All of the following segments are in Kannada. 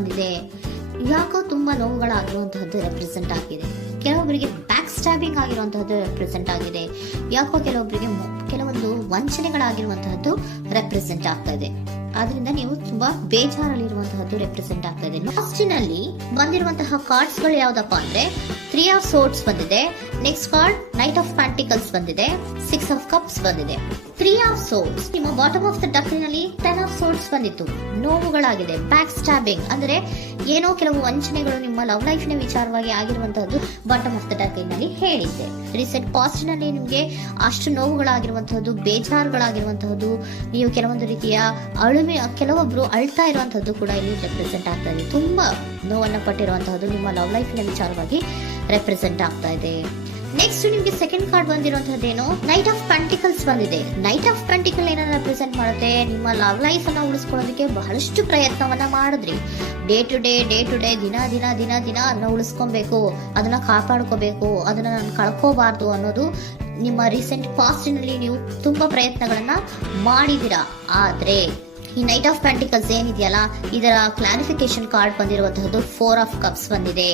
ಬಂದಿದೆ. ಯಾಕೋ ತುಂಬಾ ನೋವುಗಳಾಗಿರುವಂತಹದ್ದು ರೆಪ್ರೆಸೆಂಟ್ ಆಗಿದೆ. ಕೆಲವೊಬ್ಬರಿಗೆ ಬ್ಯಾಕ್ ಸ್ಟ್ಯಾಬಿಂಗ್ ಆಗಿರುವಂತಹದ್ದು ರೆಪ್ರೆಸೆಂಟ್ ಆಗಿದೆ. ಯಾಕೋ ಕೆಲವೊಬ್ಬರಿಗೆ ಕೆಲವೊಂದು ವಂಚನೆಗಳಾಗಿರುವಂತಹದ್ದು ರೆಪ್ರೆಸೆಂಟ್ ಆಗ್ತಾ ಇದೆ. ಆದ್ರಿಂದ ನೀವು ತುಂಬಾ ಬೇಜಾರಲ್ಲಿರುವಂತಹದ್ದು ರೆಪ್ರೆಸೆಂಟ್ ಆಗ್ತಾ ಇದೆ. ಲಾಸ್ಟಿನಲ್ಲಿ ಬಂದಿರುವಂತಹ ಕಾರ್ಡ್ಸ್ ಗಳು ಯಾವ್ದಪ್ಪ ಅಂದ್ರೆ 3 ಆಫ್ ಸೋರ್ಡ್ಸ್ ಬಂದಿದೆ. Next card night of pentacles ಬಂದಿದೆ. 6 ಆಫ್ ಕಪ್ಸ್ ಬಂದಿದೆ. 3 ಆಫ್ ಸೋರ್ಡ್ಸ್ ನಿಮ್ಮ ಬಾಟಮ್ ಆಫ್ ದ ಡಕ್ನಲ್ಲಿ 10 ಆಫ್ ಸೋರ್ಡ್ಸ್ ಬಂದಿತ್ತು. ನೋವುಗಳಾಗಿದೆ, ಬ್ಯಾಕ್ ಸ್ಟ್ಯಾಬಿಂಗ್ ಅಂದ್ರೆ ಏನೋ ಕೆಲವು ವಂಚನೆಗಳು ನಿಮ್ಮ ಲವ್ ಲೈಫ್ ನ ವಿಚಾರವಾಗಿ ಆಗಿರುವಂತಹದ್ದು ಬಾಟಮ್ ಆಫ್ ದ ಡಕ್ನಲ್ಲಿ ಹೇಳಿದ್ದೆ. ರೀಸೆಂಟ್ ಪಾಸ್ಟ್ ನಲ್ಲಿ ನಿಮ್ಗೆ ಅಷ್ಟು ನೋವುಗಳಾಗಿರುವಂತಹದ್ದು, ಬೇಜಾರುಗಳಾಗಿರುವಂತಹದ್ದು, ನೀವು ಕೆಲವೊಂದು ರೀತಿಯ ಕೆಲವೊಬ್ರು ಅಳ್ತಾ ಇರುವಂತಹದ್ದು ಕೂಡ ಇಲ್ಲಿ ರೆಪ್ರೆಸೆಂಟ್ ಆಗ್ತಾ ಇದೆ. ತುಂಬಾ ನೋವನ್ನ ಪಟ್ಟಿರುವಂತಹದ್ದು ನಿಮ್ಮ ಲವ್ ಲೈಫ್ ನ ವಿಚಾರವಾಗಿ ರೆಪ್ರೆಸೆಂಟ್ ಆಗ್ತಾ ಇದೆ. ನೆಕ್ಸ್ಟ್ ನಿಮ್ಗೆ ಸೆಕೆಂಡ್ ಕಾರ್ಡ್ ಬಂದಿರುವಂತಹದ್ದೇನು ನೈಟ್ ಆಫ್ ಪ್ಯಾಂಟಿಕಲ್ಸ್ ಬಂದಿದೆ. ನೈಟ್ ಆಫ್ ಪ್ಯಾಂಟಿಕಲ್ ಏನನ್ನ ರೆಪ್ರೆಸೆಂಟ್ ಮಾಡುತ್ತೆ, ನಿಮ್ಮ ಲವ್ ಲೈಫ್ ಅನ್ನ ಉಳಿಸ್ಕೊಳ್ಳೋದಕ್ಕೆ ಬಹಳಷ್ಟು ಪ್ರಯತ್ನವನ್ನ ಮಾಡಿದ್ರಿ. ಡೇ ಟು ಡೇ ದಿನ ಅದನ್ನ ಉಳಿಸ್ಕೊಬೇಕು, ಅದನ್ನ ಕಾಪಾಡ್ಕೋಬೇಕು, ಅದನ್ನ ನಾನು ಕಳ್ಕೋಬಾರ್ದು ಅನ್ನೋದು ನಿಮ್ಮ ರೀಸೆಂಟ್ ಪಾಸ್ಟ್ ನಲ್ಲಿ ನೀವು ತುಂಬಾ ಪ್ರಯತ್ನಗಳನ್ನ ಮಾಡಿದಿರಾ. ಆದ್ರೆ ಈ ನೈಟ್ ಆಫ್ ಪ್ಯಾಂಟಿಕಲ್ಸ್ ಏನಿದೆಯಲ್ಲ, ಇದರ ಕ್ಲಾರಿಫಿಕೇಶನ್ ಕಾರ್ಡ್ ಬಂದಿರುವಂತಹದ್ದು 4 ಆಫ್ ಕಪ್ಸ್ ಬಂದಿದೆ.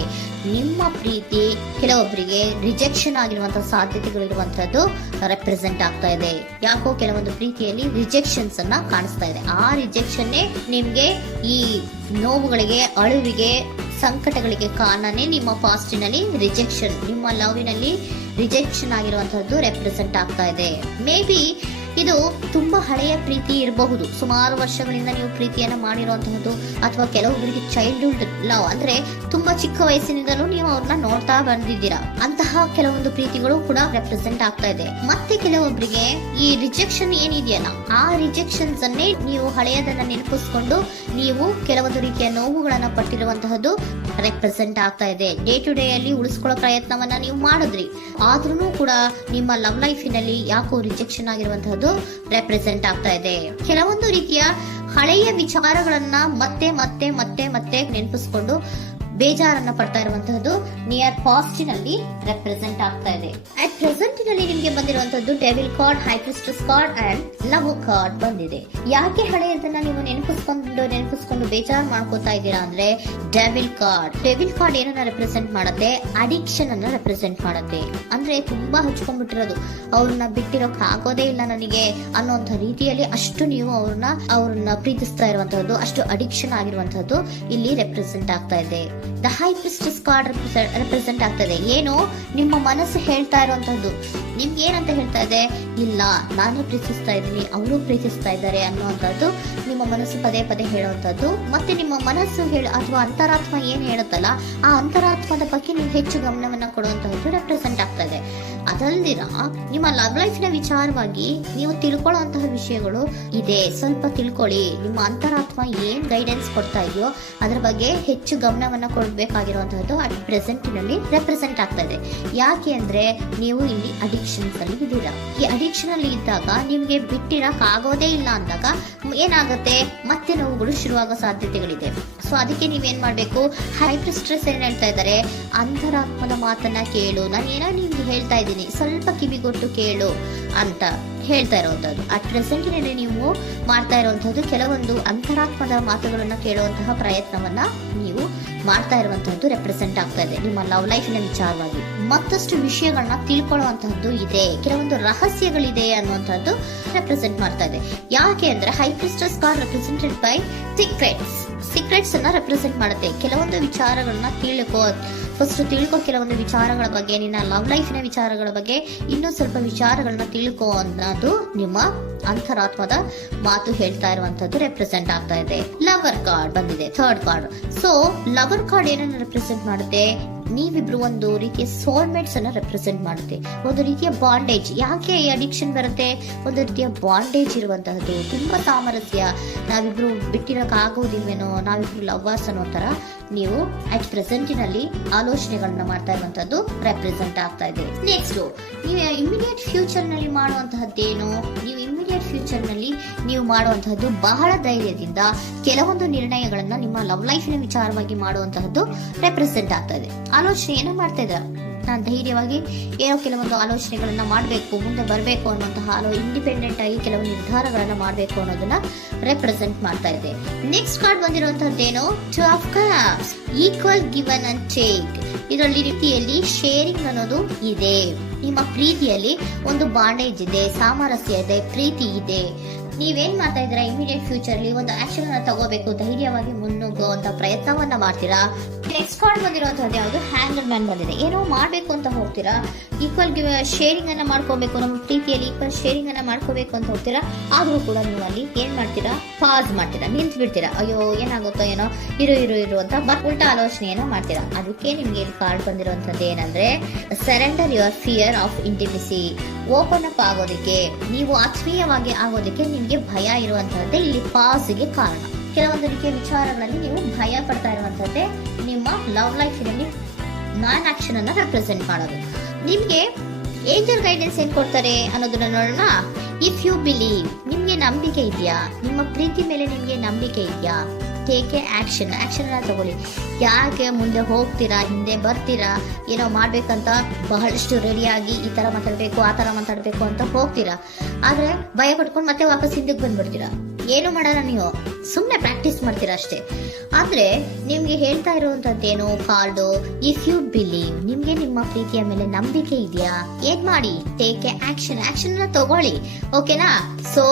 ನಿಮ್ಮ ಪ್ರೀತಿ ಕೆಲವೊಬ್ಬರಿಗೆ ರಿಜೆಕ್ಷನ್ ಆಗಿರುವಂತಹ ಸಾಧ್ಯತೆಗಳಿರುವಂತಹದ್ದು ರೆಪ್ರೆಸೆಂಟ್ ಆಗ್ತಾ ಇದೆ. ಯಾಕೋ ಕೆಲವೊಂದು ಪ್ರೀತಿಯಲ್ಲಿ ರಿಜೆಕ್ಷನ್ಸ್ ಅನ್ನ ಕಾಣಿಸ್ತಾ ಇದೆ. ಆ ರಿಜೆಕ್ಷನ್ನೇ ನಿಮ್ಗೆ ಈ ನೋವುಗಳಿಗೆ, ಅಳುವಿಗೆ, ಸಂಕಟಗಳಿಗೆ ಕಾರಣನೇ ನಿಮ್ಮ ಪಾಸ್ಟಿನಲ್ಲಿ ರಿಜೆಕ್ಷನ್, ನಿಮ್ಮ ಲವ್ನಲ್ಲಿ ರಿಜೆಕ್ಷನ್ ಆಗಿರುವಂತಹದ್ದು ರೆಪ್ರೆಸೆಂಟ್ ಆಗ್ತಾ ಇದೆ. ಮೇ ಬಿ ಇದು ತುಂಬಾ ಹಳೆಯ ಪ್ರೀತಿ ಇರಬಹುದು. ಸುಮಾರು ವರ್ಷಗಳಿಂದ ನೀವು ಪ್ರೀತಿಯನ್ನ ಮಾಡಿರುವಂತಹದ್ದು, ಅಥವಾ ಕೆಲವೊಬ್ಬರಿಗೆ ಚೈಲ್ಡ್ಹುಡ್ ಲವ್ ಅಂದ್ರೆ ತುಂಬಾ ಚಿಕ್ಕ ವಯಸ್ಸಿನಿಂದಲೂ ನೀವು ಅವ್ರನ್ನ ನೋಡ್ತಾ ಬಂದಿದ್ದೀರಾ. ಅಂತಹ ಕೆಲವೊಂದು ಪ್ರೀತಿಗಳು ಕೂಡ ರೆಪ್ರೆಸೆಂಟ್ ಆಗ್ತಾ ಇದೆ. ಮತ್ತೆ ಕೆಲವೊಬ್ಬರಿಗೆ ಈ ರಿಜೆಕ್ಷನ್ ಏನಿದೆಯಲ್ಲ, ಆ ರಿಜೆಕ್ಷನ್ಸ್ ಅನ್ನೇ ನೀವು ಹಳೆಯದನ್ನ ನೆನಪಿಸ್ಕೊಂಡು ನೀವು ಕೆಲವೊಂದು ರೀತಿಯ ನೋವುಗಳನ್ನ ಪಟ್ಟಿರುವಂತಹದ್ದು ರೆಪ್ರೆಸೆಂಟ್ ಆಗ್ತಾ ಇದೆ. ಡೇ ಟು ಡೇ ಅಲ್ಲಿ ಉಳಿಸ್ಕೊಳ್ಳೋ ಪ್ರಯತ್ನವನ್ನ ನೀವು ಮಾಡಿದ್ರಿ, ಆದ್ರೂ ಕೂಡ ನಿಮ್ಮ ಲವ್ ಲೈಫಿನಲ್ಲಿ ಯಾಕೋ ರಿಜೆಕ್ಷನ್ ಆಗಿರುವಂತಹದ್ದು ರೆಪ್ರೆಸೆಂಟ್ ಆಗ್ತಾ ಇದೆ. ಕೆಲವೊಂದು ರೀತಿಯ ಹಳೆಯ ವಿಚಾರಗಳನ್ನ ಮತ್ತೆ ಮತ್ತೆ ಮತ್ತೆ ಮತ್ತೆ ನೆನಪಿಸ್ಕೊಂಡು ಬೇಜಾರನ್ನ ಪಡ್ತಾ ಇರುವಂತಹದ್ದು ನಿಯರ್ ಪಾಸ್ಟಿನಲ್ಲಿ ರೆಪ್ರೆಸೆಂಟ್ ಆಗ್ತಾ ಇದೆ. ಅಟ್ ಪ್ರೆಸೆಂಟಿನಲ್ಲಿ ನಿಮ್ಗೆ ಬಂದಿರುವಂತಹದ್ದು devil card, high priestess card and love card ಬಂದಿದೆ. ಯಾಕೆ ಹಳೆಯದನ್ನ ನೀವು ನೆನಪಿಸ್ಕೊಂಡು ಬೇಜಾರು ಮಾಡ್ಕೋತಾ ಇದ್ದೀರಾ ಅಂದ್ರೆ ಡೆವಿಲ್ ಕಾರ್ಡ್ ಏನನ್ನ ರೆಪ್ರೆಸೆಂಟ್ ಮಾಡುತ್ತೆ, ಅಡಿಕ್ಷನ್ ಅನ್ನ ರೆಪ್ರೆಸೆಂಟ್ ಮಾಡುತ್ತೆ. ಅಂದ್ರೆ ತುಂಬಾ ಹಚ್ಕೊಂಡ್ಬಿಟ್ಟಿರೋದು, ಅವ್ರನ್ನ ಬಿಟ್ಟಿರೋಕ್ ಆಗೋದೇ ಇಲ್ಲ ನನಗೆ ಅನ್ನುವಂತ ರೀತಿಯಲ್ಲಿ ಅಷ್ಟು ನೀವು ಅವ್ರನ್ನ ಪ್ರೀತಿಸ್ತಾ ಇರುವಂತಹದ್ದು, ಅಷ್ಟು ಅಡಿಕ್ಷನ್ ಆಗಿರುವಂತಹದ್ದು ಇಲ್ಲಿ ರೆಪ್ರೆಸೆಂಟ್ ಆಗ್ತಾ ಇದೆ. The high priestess card represent ಆಗ್ತದೆ. ಏನು ನಿಮ್ಮ ಮನಸ್ಸು ಹೇಳ್ತಾ ಇರುವಂತಹದ್ದು, ನಿಮ್ಗೆ ಏನಂತ ಹೇಳ್ತಾ ಇದೆ, ಇಲ್ಲ ನಾನು ಪ್ರೀತಿಸ್ತಾ ಇದ್ದೀನಿ, ಅವರು ಪ್ರೀತಿಸ್ತಾ ಇದ್ದಾರೆ ಅನ್ನುವಂಥದ್ದು ನಿಮ್ಮ ಮನಸ್ಸು ಪದೇ ಪದೇ ಹೇಳುವಂಥದ್ದು. ಮತ್ತೆ ನಿಮ್ಮ ಮನಸ್ಸು ಅಥವಾ ಅಂತರಾತ್ಮ ಏನ್ ಹೇಳುತ್ತಲ್ಲ, ಆ ಅಂತರಾತ್ಮದ ಬಗ್ಗೆ ನೀವು ಹೆಚ್ಚು ಗಮನವನ್ನ ಕೊಡುವಂತಹದ್ದು ರೆಪ್ರೆಸೆಂಟ್ ಆಗ್ತಾ ಇದೆ. ಅದಲ್ದಿರ ನಿಮ್ಮ ಲವ್ ಲೈಫ್ ನ ವಿಚಾರವಾಗಿ ನೀವು ತಿಳ್ಕೊಳ್ಳುವಂತಹ ವಿಷಯಗಳು ಇದೆ. ಸ್ವಲ್ಪ ತಿಳ್ಕೊಳ್ಳಿ, ನಿಮ್ಮ ಅಂತರಾತ್ಮ ಏನ್ ಗೈಡೆನ್ಸ್ ಕೊಡ್ತಾ ಇದೆಯೋ ಅದ್ರ ಬಗ್ಗೆ ಹೆಚ್ಚು ಗಮನವನ್ನ ಕೊಡಬೇಕಾಗಿರುವಂತಹದ್ದು ಅಟ್ ಪ್ರೆಸೆಂಟಿನಲ್ಲಿ ರೆಪ್ರೆಸೆಂಟ್ ಆಗ್ತಾ ಇದೆ. ಯಾಕೆ ಅಂದ್ರೆ ನೀವು ಇಲ್ಲಿ ಅಡಿಕ್ಷನ್ಸ್ ಅಲ್ಲಿ ಇದ್ದೀರಾ. ಈ ಅಡಿಕ್ಷನ್ ಅಲ್ಲಿ ಇದ್ದಾಗ ನಿಮ್ಗೆ ಬಿಟ್ಟಿರಕ್ ಆಗೋದೇ ಇಲ್ಲ ಅಂದಾಗ ಏನಾಗುತ್ತೆ, ಮತ್ತೆ ನೋವುಗಳು ಶುರುವಾಗೋ ಸಾಧ್ಯತೆಗಳಿದೆ. ಸೊ ಅದಕ್ಕೆ ನೀವೇನ್ ಮಾಡ್ಬೇಕು, ಹೈ ಪ್ರಿಸ್ಟೆಸ್ ಏನ್ ಹೇಳ್ತಾ ಇದ್ದಾರೆ, ಅಂತರಾತ್ಮದ ಮಾತನ್ನ ಕೇಳು, ನಾನು ಏನೋ ನಿಮ್ಗೆ ಹೇಳ್ತಾ ಇದ್ದೀನಿ, ಸ್ವಲ್ಪ ಕಿವಿಗೊಟ್ಟು ಕೇಳು ಅಂತ ಹೇಳ್ತಾ ಇರುವಂತದ್ದು. ಅಟ್ ಪ್ರೆಸೆಂಟಿನಲ್ಲಿ ನೀವು ಮಾಡ್ತಾ ಇರುವಂತದ್ದು ಕೆಲವೊಂದು ಅಂತರಾತ್ಮದ ಮಾತುಗಳನ್ನ ಕೇಳುವಂತಹ ಪ್ರಯತ್ನವನ್ನ ನೀವು ಮಾಡ್ತಾ ಇರುವಂತಹದ್ದು ರೆಪ್ರೆಸೆಂಟ್ ಆಗ್ತಾ ಇದೆ. ನಿಮ್ಮ ಲವ್ ಲೈಫ್ ನ ವಿಚಾರವಾಗಿ ಮತ್ತಷ್ಟು ವಿಷಯಗಳನ್ನ ತಿಳ್ಕೊಳ್ಳುವಂತಹದ್ದು ಇದೆ, ಕೆಲವೊಂದು ರಹಸ್ಯಗಳಿದೆ ಅನ್ನುವಂಥದ್ದು ರೆಪ್ರೆಸೆಂಟ್ ಮಾಡ್ತಾ ಇದೆ. ಯಾಕೆ ಅಂದ್ರೆ high priestess card represented by secrets ಅನ್ನ ರೆಪ್ರೆಸೆಂಟ್ ಮಾಡುತ್ತೆ. ಕೆಲವೊಂದು ವಿಚಾರಗಳನ್ನ ತಿಳ್ಕೊ ಕೆಲವೊಂದು ವಿಚಾರಗಳ ಬಗ್ಗೆ, ನಿನ್ನ ಲವ್ ಲೈಫ್ ನ ವಿಚಾರಗಳ ಬಗ್ಗೆ ಇನ್ನೂ ಸ್ವಲ್ಪ ವಿಚಾರಗಳನ್ನ ತಿಳ್ಕೊ ಅನ್ನೋದು ನಿಮ್ಮ ಅಂತರಾತ್ಮದ ಮಾತು ಹೇಳ್ತಾ ಇರುವಂತದ್ದು ರೆಪ್ರೆಸೆಂಟ್ ಆಗ್ತಾ ಇದೆ. ಲವರ್ ಕಾರ್ಡ್ ಬಂದಿದೆ, third card. So lover card ಏನನ್ನ ರೆಪ್ರೆಸೆಂಟ್ ಮಾಡುತ್ತೆ, ನೀವಿಬ್ರು ಒಂದು ರೀತಿಯ ಸೋಲ್ಮೇಟ್ಸ್ ಅನ್ನ ರೆಪ್ರೆಸೆಂಟ್ ಮಾಡುತ್ತೆ. ಒಂದು ರೀತಿಯ ಬಾಂಡೇಜ್. ಯಾಕೆ ಈ ಅಡಿಕ್ಷನ್ ಬರುತ್ತೆ, ಒಂದು ರೀತಿಯ ಬಾಂಡೇಜ್ ಇರುವಂತಹದ್ದು, ತುಂಬಾ ಸಾಮರಸ್ಯ, ನಾವಿಬ್ರು ಬಿಟ್ಟಿರಕ್ ಆಗೋದಿಲ್ವೇನೋ, ನಾವಿಬ್ರು ಲವರ್ಸ್ ಅನ್ನೋ ತರ ನೀವು ಅಟ್ ಪ್ರೆಸೆಂಟಿನಲ್ಲಿ ಆಲೋಚನೆಗಳನ್ನ ಮಾಡ್ತಾ ಇರುವಂತದ್ದು ರೆಪ್ರೆಸೆಂಟ್ ಆಗ್ತಾ ಇದೆ. ನೆಕ್ಸ್ಟ್ ನೀವು ಇಮಿಡಿಯೇಟ್ ಫ್ಯೂಚರ್ ನಲ್ಲಿ ಮಾಡುವಂತಹದ್ದೇನು, ನೀವು ಮಾಡುವಂತಹದ್ದು ಬಹಳ ಧೈರ್ಯದಿಂದ ಕೆಲವೊಂದು ನಿರ್ಣಯಗಳನ್ನ ನಿಮ್ಮ ಲವ್ ಲೈಫ್ ನ ವಿಚಾರವಾಗಿ ಮಾಡುವಂತಹದ್ದು ರೆಪ್ರೆಸೆಂಟ್ ಆಗ್ತಾ ಇದೆ. ಆಲೋಚನೆ ಏನೋ ಮಾಡ್ತಾ ಇದ್ದಾರೆ, ನಾನು ಧೈರ್ಯವಾಗಿ ಏನೋ ಕೆಲವೊಂದು ಆಲೋಚನೆಗಳನ್ನ ಮಾಡಬೇಕು, ಮುಂದೆ ಬರಬೇಕು ಅನ್ನುವಂತಹ ಇಂಡಿಪೆಂಡೆಂಟ್ ಆಗಿ ಕೆಲವು ನಿರ್ಧಾರಗಳನ್ನ ಮಾಡಬೇಕು ಅನ್ನೋದನ್ನ ರೆಪ್ರೆಸೆಂಟ್ ಮಾಡ್ತಾ ಇದೆ. ನೆಕ್ಸ್ಟ್ ಕಾರ್ಡ್ ಬಂದಿರುವಂತಹದ್ದೇನು, 2 of cups, equal given and take. ಇದರಲ್ಲಿ ರೀತಿಯಲ್ಲಿ ಶೇರಿಂಗ್ ಅನ್ನೋದು ಇದೆ. ನಿಮ್ಮ ಪ್ರೀತಿಯಲ್ಲಿ ಒಂದು ಬಾಂಡೇಜ್ ಇದೆ, ಸಾಮರಸ್ಯ ಇದೆ, ಪ್ರೀತಿ ಇದೆ. ನೀವೇನ್ ಮಾಡ್ತಾ ಇದ್ದೀರಾ, ಇಮಿಡಿಯೇಟ್ ಫ್ಯೂಚರ್ ಅಲ್ಲಿ ಒಂದು ಆಕ್ಷನ್ ಅನ್ನ ತಗೋಬೇಕು, ಧೈರ್ಯವಾಗಿ ಮುನ್ನುಗ್ಗುವಂತ ಪ್ರಯತ್ನವನ್ನ ಮಾಡ್ತೀರಾ. ನೆಕ್ಸ್ಟ್ ಕಾರ್ಡ್ ಬಂದಿರುವಂತಹದ್ದು ಯಾವುದು, ಹ್ಯಾಂಗರ್ ಮ್ಯಾನ್ ಬಂದಿದೆ. ಏನೋ ಮಾಡ್ಬೇಕು ಅಂತ ಹೋಗ್ತೀರಾ, ಈಕ್ವಲ್ ಶೇರಿಂಗ್ ಅನ್ನ ಮಾಡ್ಕೋಬೇಕು, ನಮ್ಮ ಪ್ರೀತಿಯಲ್ಲಿ ಈಕ್ವಲ್ ಶೇರಿಂಗ್ ಅನ್ನ ಮಾಡ್ಕೋಬೇಕು ಅಂತ ಹೋಗ್ತೀರಾ. ಆದ್ರೂ ಕೂಡ ನೀವು ಅಲ್ಲಿ ಏನ್ ಮಾಡ್ತೀರಾ, ಪಾಸ್ ಮಾಡ್ತೀರಾ, ನಿಂತು ಬಿಡ್ತೀರಾ. ಅಯ್ಯೋ ಏನಾಗುತ್ತೋ ಏನೋ, ಇರು ಅಂತ ಉಲ್ಟಾ ಆಲೋಚನೆಯನ್ನ ಮಾಡ್ತೀರಾ. ಅದಕ್ಕೆ ನಿಮ್ಗೆ ಇಲ್ಲಿ ಕಾರ್ಡ್ ಬಂದಿರುವಂತದ್ದು ಏನಂದ್ರೆ, surrender your fear of intimacy. Open up ಆಗೋದಕ್ಕೆ, ನೀವು ಆತ್ಮೀಯವಾಗಿ ಆಗೋದಕ್ಕೆ ನಿಮ್ಗೆ ಭಯ ಇರುವಂತಹದ್ದೇ ಇಲ್ಲಿ ಪಾಸ್ಗೆ ಕಾರಣ. ಕೆಲವೊಂದು ರೀತಿಯ ವಿಚಾರಗಳಲ್ಲಿ ನೀವು ಭಯ ಪಡ್ತಾ ಇರುವಂತದ್ದೇ ನಿಮ್ಮ ಲವ್ ಲೈಫಿನಲ್ಲಿ ನಾನ್ ಆಕ್ಷನ್ ಅನ್ನ ರೆಪ್ರೆಸೆಂಟ್ ಮಾಡೋದು. ನಿಮ್ಗೆ ಏಂಜಲ್ ಗೈಡೆನ್ಸ್ ಏನ್ ಕೊಡ್ತಾರೆ ಅನ್ನೋದನ್ನ ನೋಡೋಣ. ಇಫ್ ಯು ಬಿಲೀವ್, ನಿಮ್ಗೆ ನಂಬಿಕೆ ಇದೆಯಾ, ನಿಮ್ಮ ಪ್ರೀತಿ ಮೇಲೆ ನಿಮ್ಗೆ ನಂಬಿಕೆ ಇದೆಯಾ, ಟೇಕ್ ಎ ಆಕ್ಷನ್ ಅನ್ನ ತಗೊಳ್ಳಿ. ಯಾಕೆ ಮುಂದೆ ಹೋಗ್ತೀರಾ, ಹಿಂದೆ ಬರ್ತೀರಾ, ಏನೋ ಮಾಡ್ಬೇಕಂತ ಬಹಳಷ್ಟು ರೆಡಿಯಾಗಿ ಈ ತರ ಮಾತಾಡ್ಬೇಕು ಆ ತರ ಮಾತಾಡ್ಬೇಕು ಅಂತ ಹೋಗ್ತೀರಾ. ಆದ್ರೆ ಭಯ ಪಡ್ಕೊಂಡು ಮತ್ತೆ ವಾಪಸ್ ಹಿಂದಕ್ಕೆ ಬಂದ್ಬಿಡ್ತೀರಾ. ಏನು ಮಾಡಲ್ಲ, ನೀವು ಸುಮ್ನೆ ಪ್ರಾಕ್ಟೀಸ್ ಮಾಡ್ತೀರಾ ಅಷ್ಟೇ. ಆದ್ರೆ ನಿಮ್ಗೆ ಹೇಳ್ತಾ ಇರುವಂತದ್ದೇನು ಕಾರ್ಡು, ಇಫ್ ಯು ಬಿಲೀವ್, ನಿಮ್ಗೆ ನಿಮ್ಮ ಪ್ರೀತಿಯ ಮೇಲೆ ನಂಬಿಕೆ ಇದೆಯಾ, ಏನ್ ಮಾಡಿ, ಟೇಕ್ ಎ ಆಕ್ಷನ್ ಅನ್ನ ತಗೊಳ್ಳಿ. ಓಕೆನಾ? ಸೊ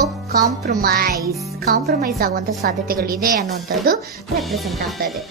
ಕಾಂಪ್ರಮೈಸ್ ಆಗುವಂತ ಸಾಧ್ಯತೆಗಳಿದೆ ಅನ್ನುವಂಥದ್ದು ರೆಪ್ರೆಸೆಂಟ್ ಆಗ್ತಾ ಇದೆ.